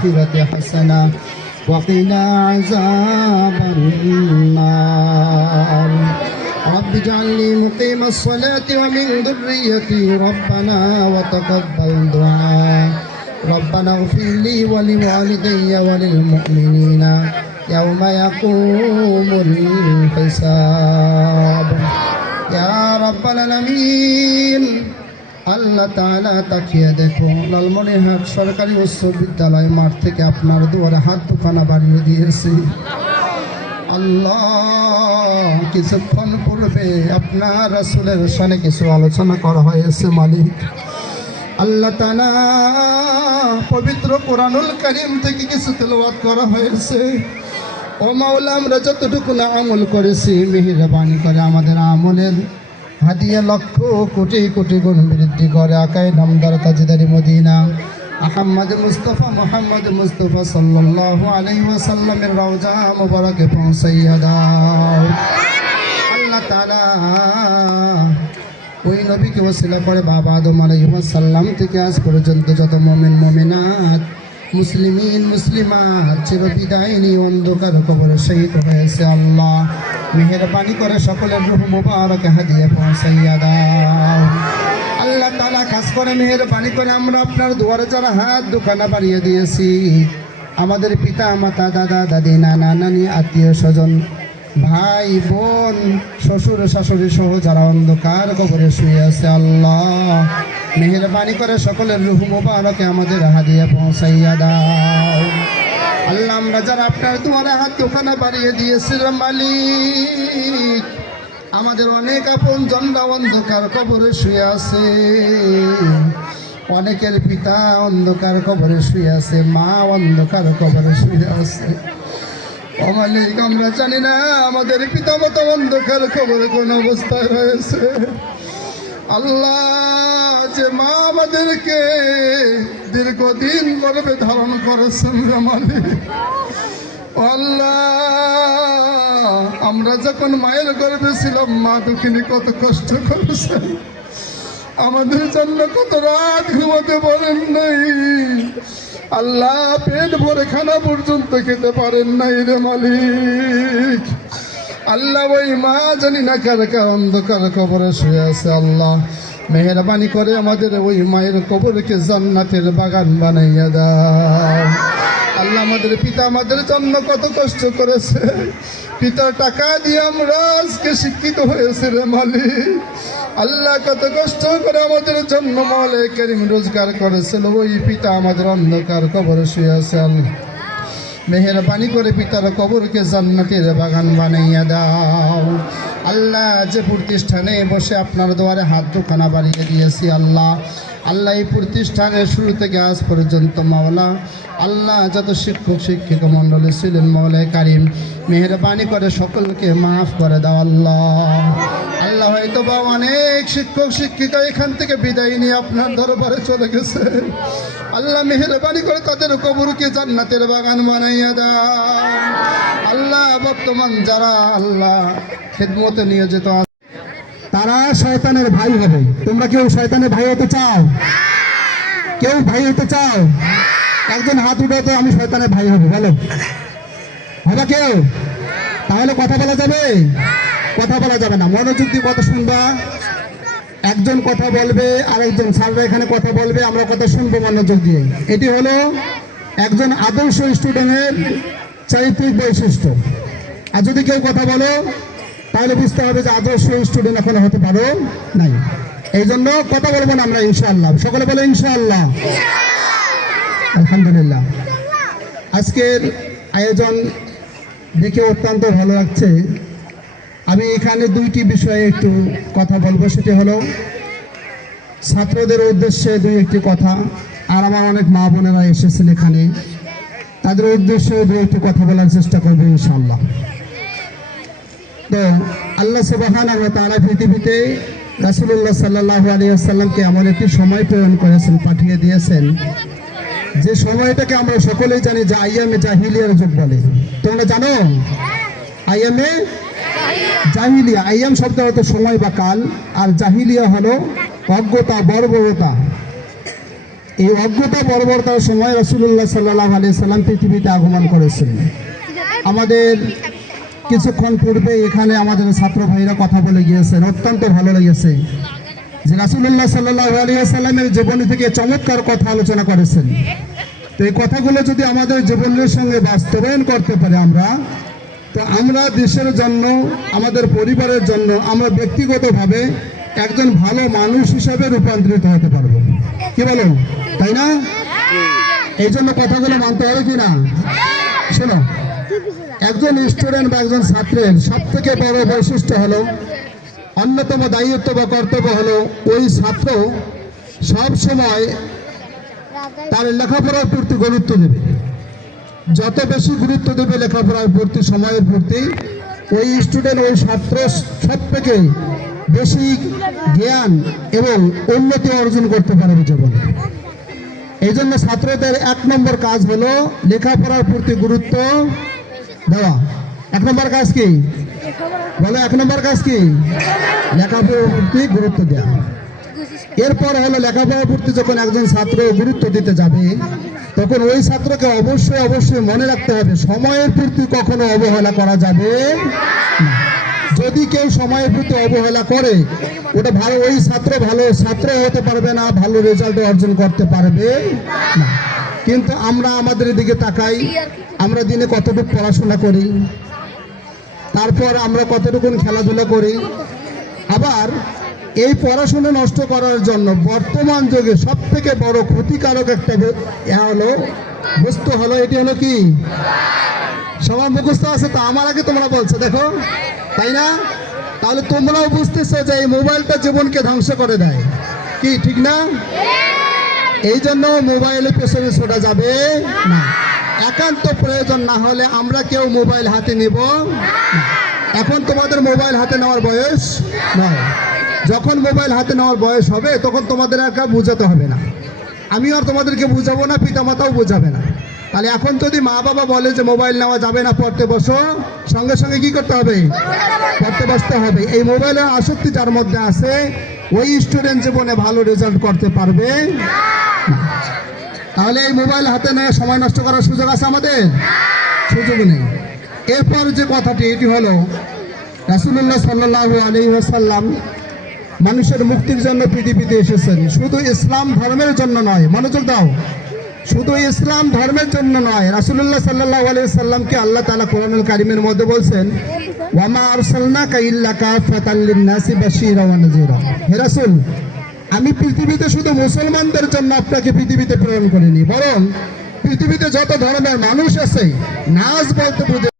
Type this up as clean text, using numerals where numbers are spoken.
الآخرة حسنة وقنا عذاب النار رب اجعلني مقيم الصلاة ومن ذريتي ربنا وتقبل دعاء ربنا اغفر لي ولوالدي وللمؤمنين يوم يقوم الحساب يا رب العالمين আল্লাহ তাআলা তাকিয়ে দেখো লালমনিরহাট সরকারি উচ্চ বিদ্যালয় মাঠ থেকে আপনার দুয়ারে হাত দুখানা বাড়িয়ে দিয়েছি আল্লাহ কিছুক্ষণ পূর্বে আপনার রাসূলের শানে কিছু আলোচনা করা হয়েছে মালিক আল্লাহ তাআলা পবিত্র কোরআনুল কারীম থেকে কিছু তেলাওয়াত করা হয়েছে ও মাওলা আমরা যতটুকু না আমল করেছি মেহেরবানি করে আমাদের আমলের হাদিয়া লক্ষ কোটি কোটি গুণ বৃদ্ধি করে আকায়ে নামদার তাজদারি মদিনা আহমদ মুস্তাফা সাল্লাল্লাহু আলাইহি ওয়াসাল্লামের রওজা মুবারকে পৌঁছাইয়া দাও আল্লাহ তাআলা ওই নবীকে ওসিলা করে বাবা আদম আলাইহিস সালাম থেকে আজ পর্যন্ত যত মুমিন মুমিনাত মুসলিমিন মুসলিমাত চিরবিদায়িনী অন্ধকার কবরে শহীদ হয়েছে আল্লাহ মেহেরবানি করে সকলের রূহ মুবারক হাদিয়া পৌঁছাইয়া দাও আল্লাহ তাআলা খাস করে মেহেরবানি করে আমরা আপনার দুয়ারে যারা হাত দুখানা বাড়িয়ে দিয়েছি আমাদের পিতা মাতা দাদা দাদি নানা নানি আত্মীয় স্বজন ভাই বোন শ্বশুর শাশুড়ি সহ যারা অন্ধকার কবরে শুয়ে আছে আল্লাহ মেহেরবানি করে সকলের রূহ মুবারকে আমাদের হাদিয়া পৌঁছাইয়া দাও আল্লাহ আমরা যারা আপনার দুয়ারে হাত দুখানা বাড়িয়ে দিয়েছিলাম মালিক আমাদের অনেক আপন জনরা অন্ধকার কবরে শুয়ে আছে অনেকের পিতা অন্ধকার কবরে শুয়ে আছে মা অন্ধকার কবরে শুয়ে আছে ও মালিক আমরা জানি না আমাদের পিতা মাতা অন্ধকার কবরে কোন অবস্থায় রয়েছে আল্লাহ যে মা আমাদেরকে দীর্ঘদিন গর্ভে ধারণ করেছেন মালিক আল্লাহ আমরা যখন মায়ের গর্ভে ছিলাম মা দুঃখিনী কত কষ্ট করেছেন আমাদের জন্য কত রাত ঘুমাতে পারেন নাই আল্লাহ পেট ভরে খানা পর্যন্ত খেতে পারেন নাই রে মালিক আল্লাহ ওই মা জানি না কার কার অন্ধকার কবরে শুয়ে আছে আল্লাহ মেহেরবানি করে আমাদের ওই মায়ের কবরকে জান্নাতের বাগান বানাইয়া দাও আল্লাহ আমাদের পিতা আমাদের জন্য কত কষ্ট করেছে পিতার টাকা দিয়ে আমরা আজকে শিক্ষিত হয়েছে রে মালিক আল্লাহ কত কষ্ট করে আমাদের জন্য মাওলায়ে কারীম রোজগার করেছিল ওই পিতা আমাদের অন্ধকার কবরে শুয়ে আছে আল্লাহ মেহেরবানি করে পিতার কবরকে জান্নাতের বাগান বানাইয়া দাও আল্লাহ যে প্রতিষ্ঠানে বসে আপনার দুয়ারে হাত দুখানা বাড়িয়ে দিয়েছি আল্লাহ আল্লাহ এই প্রতিষ্ঠানের শুরু থেকে আজ পর্যন্ত মাওলা আল্লাহ যত শিক্ষক শিক্ষিকা মণ্ডলী ছিলেন মাওলায়ে কারীম মেহেরবানি করে সকলকে মাফ করে দাও আল্লাহ আল্লাহ হয়তো বা অনেক শিক্ষক শিক্ষিকা এখান থেকে বিদায় নিয়ে আপনার দরবারে চলে গেছে আল্লাহ মেহেরবানি করে তাদের কবরকে জান্নাতের বাগান বানাইয়া দাও আল্লাহ বর্তমান যারা আল্লাহ খিদমতে নিয়োজিত তারা শয়তানের ভাই হবে তোমরা কেউ শয়তানের ভাই হতে চাও কেউ ভাই হতে চাও একজন হাত উঠাও তো আমি শয়তানের ভাই হব বলো হবে কেউ তাহলে কথা বলা যাবে কথা বলা যাবে না মনোযোগ দিয়ে কথা শুনবা একজন কথা বলবে আরেকজন স্যাররা এখানে কথা বলবে আমরা কথা শুনবো মনোযোগ দিয়ে এটি হলো একজন আদর্শ স্টুডেন্টের চারিত্রিক বৈশিষ্ট্য আর যদি কেউ কথা বলো তাহলে বুঝতে হবে যে আদর্শ স্টুডেন্ট এখন হতে পারো নাই এই জন্য কথা বলবো না আমরা ইনশাআল্লাহ সকলে বলে ইনশাআল্লাহ আলহামদুলিল্লাহ আজকের আয়োজন দেখে অত্যন্ত ভালো লাগছে আমি এখানে দুইটি বিষয়ে একটু কথা বলবো সেটি হলো ছাত্রদের উদ্দেশ্যে দুই একটি কথা আর আমার অনেক মা বোনেরা এসেছেন এখানে তাদের উদ্দেশ্যে দুই একটি কথা বলার চেষ্টা করবো ইনশাআল্লাহ তো আল্লাহ সুবহানাহু ওয়া তাআলা পৃথিবীতে রাসূলুল্লাহ সাল্লাল্লাহু আলাইহি ওয়াসাল্লামকে এমন একটি সময় প্রেরণ করেছেন পাঠিয়ে দিয়েছেন যে সময়টাকে আমরা সকলেই জানি যে আইয়ামে জাহিলিয়ার যুগ বলে তোমরা জানো আইয়ামে জাহিলিয়া আইয়াম শব্দ হলো সময় বা কাল আর জাহিলিয়া হলো অজ্ঞতা বর্বরতা এই অজ্ঞতা বর্বরতার সময় রাসূলুল্লাহ সাল্লাল্লাহু আলাইহি সাল্লাম পৃথিবীতে আগমন করেছেন। আমাদের কিছুক্ষণ পূর্বে এখানে আমাদের ছাত্র ভাইরা কথা বলে গিয়েছেন, অত্যন্ত ভালো লেগেছে যে রাসূলুল্লাহ সাল্লাল্লাহু আলাইহি সাল্লামের জীবনী থেকে চমৎকার কথা আলোচনা করেছেন। তো এই কথাগুলো যদি আমাদের জীবনের সঙ্গে বাস্তবায়ন করতে পারি তো আমরা দেশের জন্য, আমাদের পরিবারের জন্য, আমরা ব্যক্তিগতভাবে একজন ভালো মানুষ হিসাবে রূপান্তরিত হতে পারবো। কি বলো, তাই না? এই জন্য কথাগুলো মানতে হবে কি না? শোনো, একজন স্টুডেন্ট বা একজন ছাত্রের সব থেকে বড় বৈশিষ্ট্য হলো, অন্যতম দায়িত্ব বা কর্তব্য হলো, ওই ছাত্র সব সময় তার লেখাপড়ার প্রতি গুরুত্ব দেবে। যত বেশি গুরুত্ব দেবে লেখাপড়ার প্রতি, সময়ের প্রতি, ওই স্টুডেন্ট, ওই ছাত্র সব থেকে বেশি জ্ঞান এবং উন্নতি অর্জন করতে পারবে জীবনে। এই জন্য ছাত্রদের 1 নম্বর কাজ হলো লেখাপড়ার প্রতি গুরুত্ব দেওয়া। 1 নম্বর কাজ কি বলো? 1 নম্বর কাজ কি? লেখাপড়ার প্রতি গুরুত্ব দেওয়া। এরপর হলো লেখাপড়ার প্রতি যখন একজন ছাত্র গুরুত্ব দিতে যাবে, তখন ওই ছাত্রকে অবশ্যই মনে রাখতে হবে সময়ের প্রতি কখনো অবহেলা করা যাবে না। যদি কেউ সময়ের প্রতি অবহেলা করে, ওটা ভালো, ওই ছাত্র ভালো ছাত্র হতে পারবে না, ভালো রেজাল্ট অর্জন করতে পারবে না। কিন্তু আমরা আমাদের দিকে তাকাই, আমরা দিনে কতটুকু পড়াশোনা করি, তারপর আমরা কতটুকু খেলাধুলা করি। আবার এই পড়াশোনা নষ্ট করার জন্য বর্তমান যুগে সব থেকে বড় ক্ষতিকারক একটা বস্তু হলো, এটি হলো কি? সবার মুখস্থ আছে তো, আমার আগে তোমরা বলছো, দেখো, তাই না? তাহলে তোমরাও বুঝতেছো যে এই মোবাইলটা জীবনকে ধ্বংস করে দেয়। কি ঠিক না? এই জন্য মোবাইলের পেছনে ছোটা যাবে না। একান্ত প্রয়োজন না হলে আমরা কেউ মোবাইল হাতে নিব না। এখন তোমাদের মোবাইল হাতে নেওয়ার বয়স নয়। যখন মোবাইল হাতে নেওয়ার বয়স হবে তখন তোমাদের আর কাউ বোঝাতে হবে না, আমিও আর তোমাদেরকে বুঝাবো না, পিতামাতাও বোঝাবে না। তাহলে এখন যদি মা বাবা বলে যে মোবাইল নেওয়া যাবে না, পড়তে বসো, সঙ্গে সঙ্গে কি করতে হবে? পড়তে বসতে হবে। এই মোবাইলের আসক্তি যার মধ্যে আছে, ওই স্টুডেন্ট জীবনে ভালো রেজাল্ট করতে পারবে না। তাহলে এই মোবাইল হাতে নিয়ে সময় নষ্ট করার সুযোগ আছে আমাদের? সুযোগ নেই। এরপর যে কথাটি, এটি হলো রাসূলুল্লাহ সাল্লাল্লাহু আলাইহি ওয়াসাল্লাম মানুষের মুক্তির জন্য পৃথিবীতে এসেছেন। শুধু ইসলাম ধর্মের জন্য নয়, মনোযোগ দাও, শুধু ইসলাম ধর্মের জন্য নয়। রাসূলুল্লাহ সাল্লাল্লাহু আলাইহি ওয়াসাল্লামকে আল্লাহ তাআলা কোরআনুল কারীমের মধ্যে বলছেন, ওয়া মা আরসালনাকা ইল্লা কাফাতাল লিন-নাসি বাশীরা ওয়া নাযীরা। হে রাসূল, আমি পৃথিবীতে শুধু মুসলমানদের জন্য আপনাকে পৃথিবীতে প্রেরণ করিনি, বরং পৃথিবীতে যত ধর্মের মানুষ আছে, নাজ বলতে বুঝে